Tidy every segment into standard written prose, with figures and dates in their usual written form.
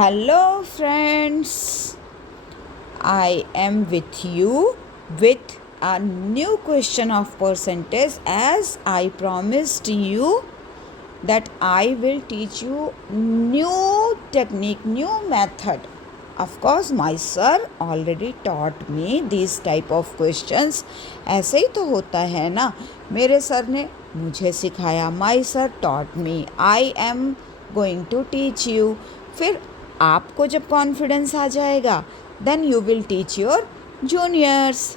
Hello, friends. I am with you with a new question of percentage, as I promised you that I will teach you new technique, new method. Of course, my sir already taught me these type of questions. ऐसे ही तो होता है ना, मेरे sir ने मुझे सिखाया. My sir taught me. I am going to teach you. फिर आपको जब कॉन्फिडेंस आ जाएगा, then you will teach your juniors,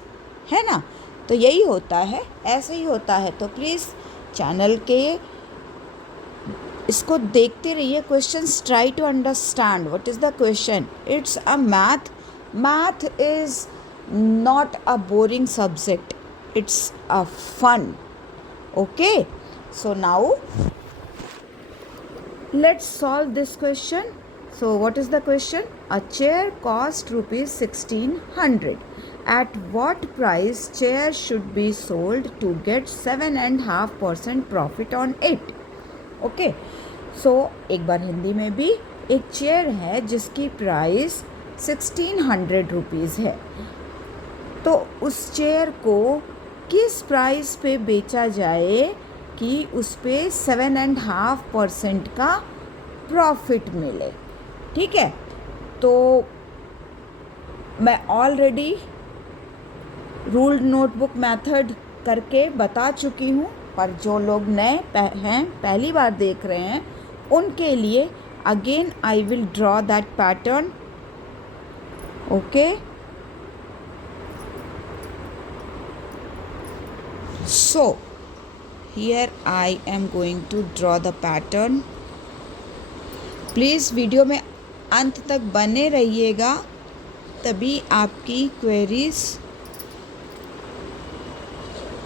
है ना. तो यही होता है, ऐसे ही होता है. तो प्लीज़ चैनल के इसको देखते रहिए. Questions try to understand what is the question. It's a math is not a boring subject, it's a fun. Okay, so now let's solve this question. So what is the question? A chair cost rupees 1600. At what price chair should be sold to get 7.5% profit on it? Okay, so एक बार हिंदी में भी, एक chair है जिसकी price 1600 rupees है. तो उस chair को किस प्राइस पे बेचा जाए कि उस पर 7.5% का प्रॉफिट मिले. ठीक है, तो मैं ऑलरेडी रूल्ड नोटबुक मेथड करके बता चुकी हूँ, पर जो लोग नए हैं, पहली बार देख रहे हैं, उनके लिए again I will draw that pattern. Okay, so here I am going to draw the pattern. Please video में अंत तक बने रहिएगा, तभी आपकी क्वेरीज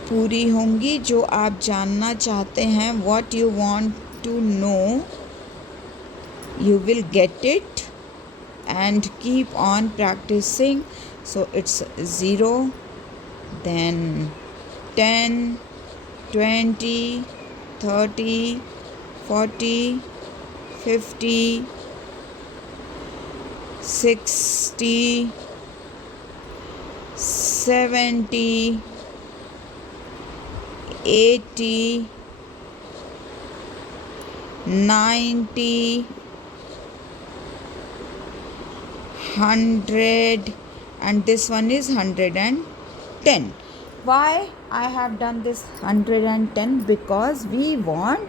पूरी होंगी जो आप जानना चाहते हैं. what you want to know, you will get it and keep on practicing. So it's 0, then 10, 20, 30, 40, 50, 60, 70, 80, 90, 100, and this one is 110. Why I have done this 110? Because we want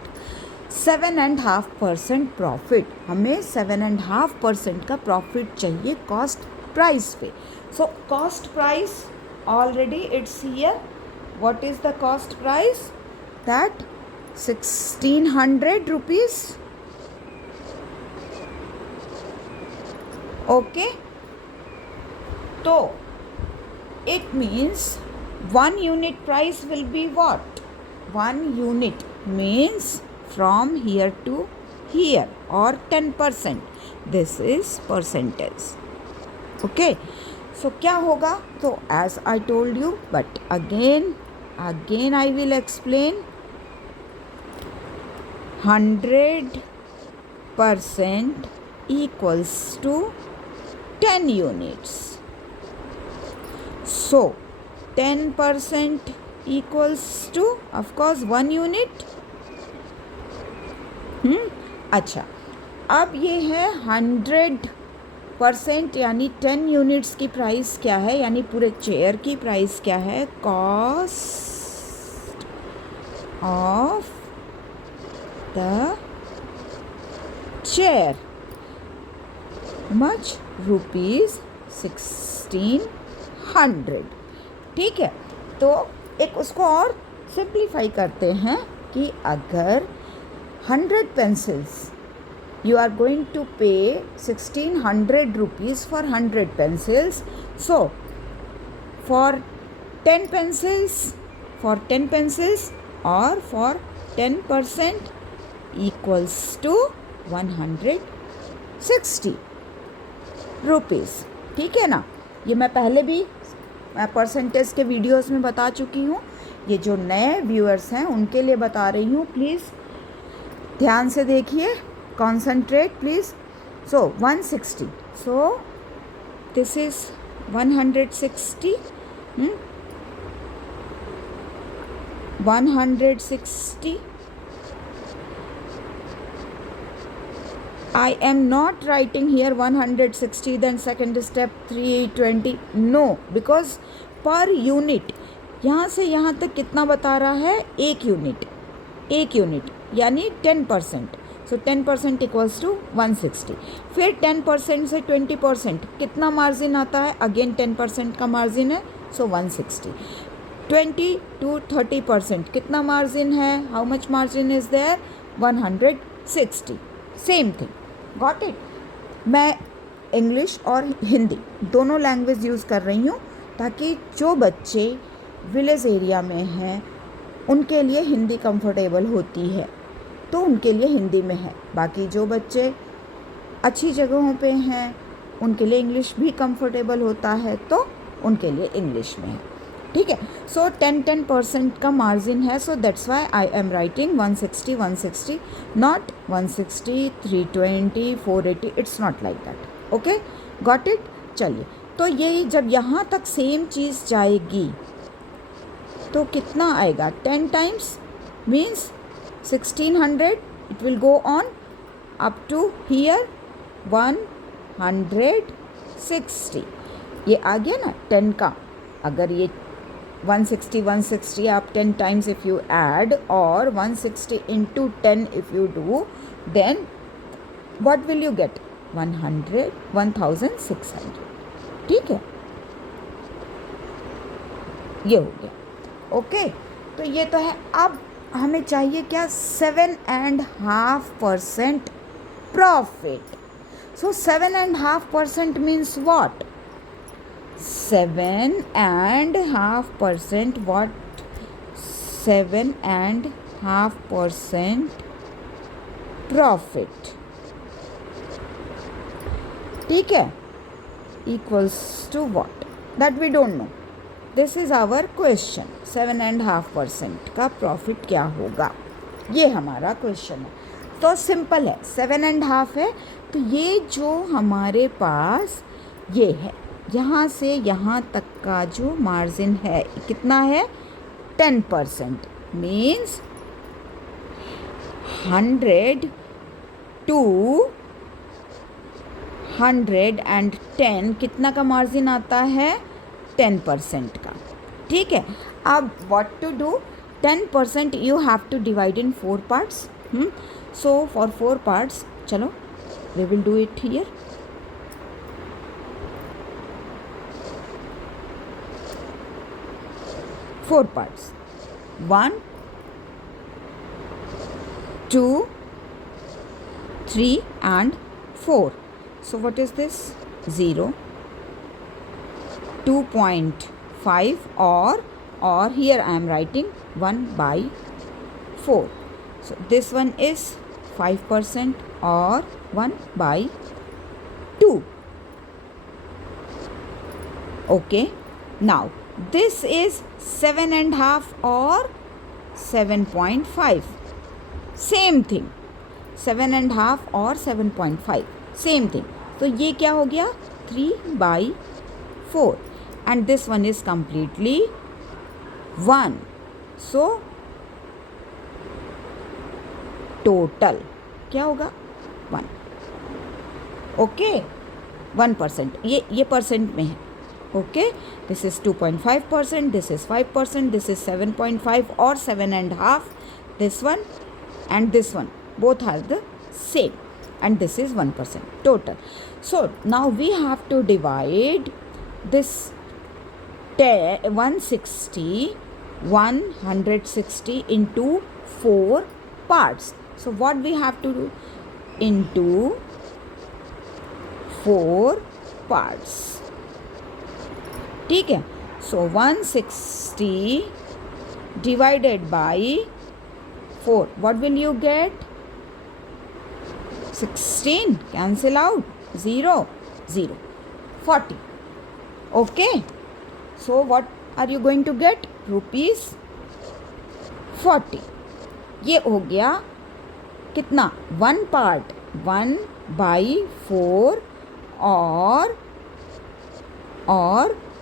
7.5% profit. हमें 7.5% का प्रॉफिट चाहिए कॉस्ट प्राइस पे. So cost price already it's here. What is the cost price? That 1600 rupees. Okay, तो it means 1 unit price will be what? 1 unit means from here to here, or 10%. This is percentage. Okay, so क्या होगा? So as I told you, but again I will explain. 100% equals to 10 units. So 10% equals to, of course, 1 unit. अच्छा, अब ये है 100%, यानी 10 units की price क्या है, यानी पूरे चेयर की प्राइस क्या है? Cost of the chair much rupees 1600. ठीक है, तो एक उसको और सिंप्लीफाई करते हैं कि अगर 100 pencils, you are going to pay 1600 rupees for 100 pencils. So for 10 pencils, or for 10% equals to 160 rupees. ठीक है ना. ये मैं पहले भी परसेंटेज के वीडियोस में बता चुकी हूँ. ये जो नए व्यूअर्स हैं उनके लिए बता रही हूँ. प्लीज़ ध्यान से देखिए, concentrate please. So 160. So this is 160. 160. I am not writing here 160, then second step 320. No, because per unit यहाँ से यहाँ तक कितना बता रहा है? एक यूनिट यानी 10%. सो 10% इक्वल्स टू 160. फिर 10% से 20% कितना मार्जिन आता है? अगेन 10% का मार्जिन है, सो 160. 20 to 30% कितना मार्जिन है? How much margin is there? 160. Same thing. Got it? मैं इंग्लिश और हिंदी दोनों लैंग्वेज यूज़ कर रही हूँ ताकि जो बच्चे विलेज एरिया में हैं उनके लिए हिंदी कंफर्टेबल होती है तो उनके लिए हिंदी में है. बाकी जो बच्चे अच्छी जगहों पे हैं उनके लिए इंग्लिश भी कंफर्टेबल होता है तो उनके लिए इंग्लिश में है. ठीक है. सो 10% का मार्जिन है. So that's why I am writing 160, not 160, 320, 480. It's not like that. Okay, got it? चलिए, तो ये जब यहाँ तक सेम चीज़ जाएगी तो कितना आएगा? 10 times means 1600. It will go on up to here 160. ये आ गया ना 10 का. अगर ये 160 आप 10 टाइम्स इफ़ यू ऐड और 160 into 10 if you do, then what will you get? 1600. ठीक है, ये हो गया. ओके, तो ये तो है. अब हमें चाहिए क्या? 7.5% profit. So 7.5% means what? 7.5% what? 7.5% profit. ठीक है, equals to what? That we don't know. This is our question. 7.5% का प्रॉफिट क्या होगा? ये हमारा क्वेश्चन है. तो सिंपल है, 7.5 है तो ये जो हमारे पास ये है, यहाँ से यहाँ तक का जो मार्जिन है कितना है? 10%. मीन्स 100 to 110 कितना का मार्जिन आता है? 10% का. ठीक है. अब what to do? 10% you have to divide in 4 parts. So for 4 parts, चलो we will do it here. Four parts. 1, 2, 3 and 4. So what is this? 0, 2.5 or here I am writing 1/4. So this one is 5% or 1/2. Okay. Now this is 7.5 or 7.5. Same thing. 7.5 or 7.5. Same thing. तो ये क्या हो गया? 3/4. And this one is completely 1. So total क्या होगा? 1. Okay. 1%. ये percent में है. Okay, this is 2.5%, this is 5%, this is 7.5 or 7.5. This one and this one both are the same, and this is 1% total. So now we have to divide this 160 into 4 parts. So what we have to do? Into 4 parts. ठीक है. So 160 divided by 4. What will you get? 16. Cancel out. 0. 40. Okay. So what are you going to get? Rupees 40. ये हो गया कितना? 1 part. 1 by 4 or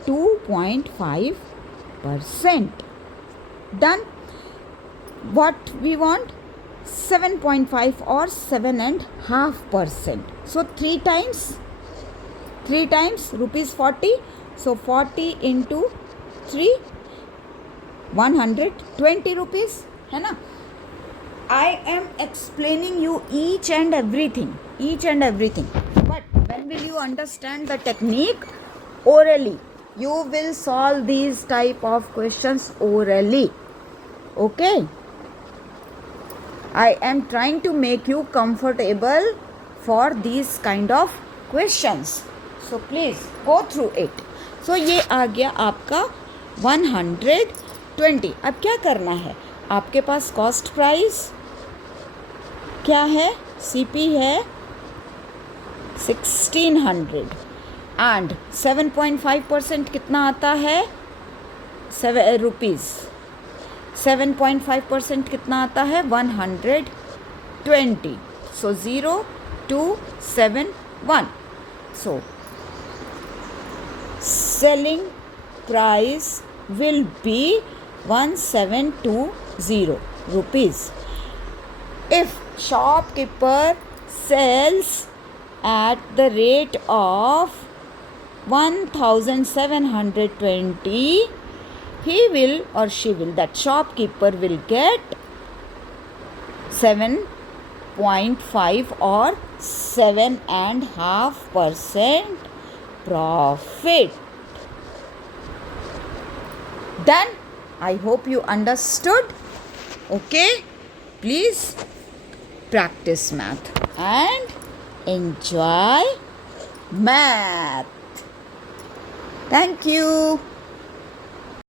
2.5%. Done. What we want? 7.5 or 7.5%. So 3 times rupees 40. So 40 into 3, 120 rupees, है ना? I am explaining you each and everything. But when will you understand the technique? Orally. You will solve these type of questions orally. Okay? I am trying to make you comfortable for these kind of questions. So please go through it. So ये आ गया आपका 120. अब क्या करना है? आपके पास cost price क्या है? CP है 1600 एंड 7.5% कितना आता है? 7 रुपीज़. 7.5% कितना आता है? 120. So 0271. So selling price will be 1720 rupees. If shopkeeper sells at the rate of 1720, he will or she will, that shopkeeper will get 7.5 or 7.5% profit. Then I hope you understood. Okay, please practice math and enjoy math. Thank you.